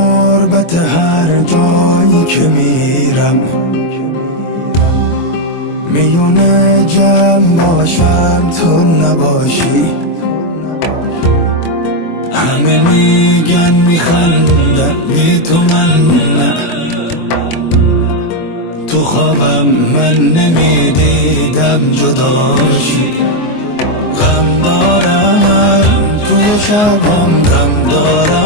غربت هر جایی که میرم، میونه جمع باشم تو نباشی. همه میگن میخندن بی تو من نه، تو خوابم من نمیدیدم جداشی. غم دارم توی شبم، غم دارم